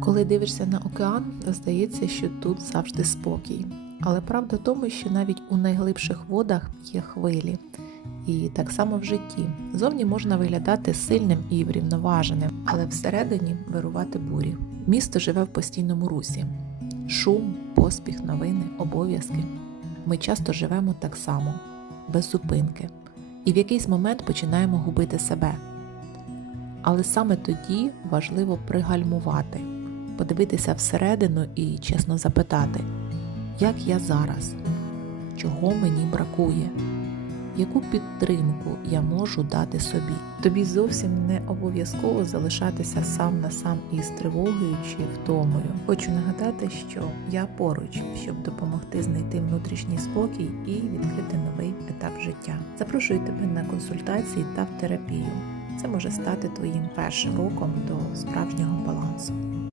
Коли дивишся на океан, здається, що тут завжди спокій. Але правда в тому, що навіть у найглибших водах є хвилі. І так само в житті. Зовні можна виглядати сильним і врівноваженим, але всередині вирувати бурі. Місто живе в постійному русі: шум, поспіх, новини, обов'язки. Ми часто живемо так само, без зупинки, і в якийсь момент починаємо губити себе. Але саме тоді важливо пригальмувати, подивитися всередину і чесно запитати, як я зараз, чого мені бракує, яку підтримку я можу дати собі. Тобі зовсім не обов'язково залишатися сам на сам із тривогою чи втомою. Хочу нагадати, що я поруч, щоб допомогти знайти внутрішній спокій і відкрити новий етап життя. Запрошую тебе на консультації та в терапію. Це може стати твоїм першим кроком до.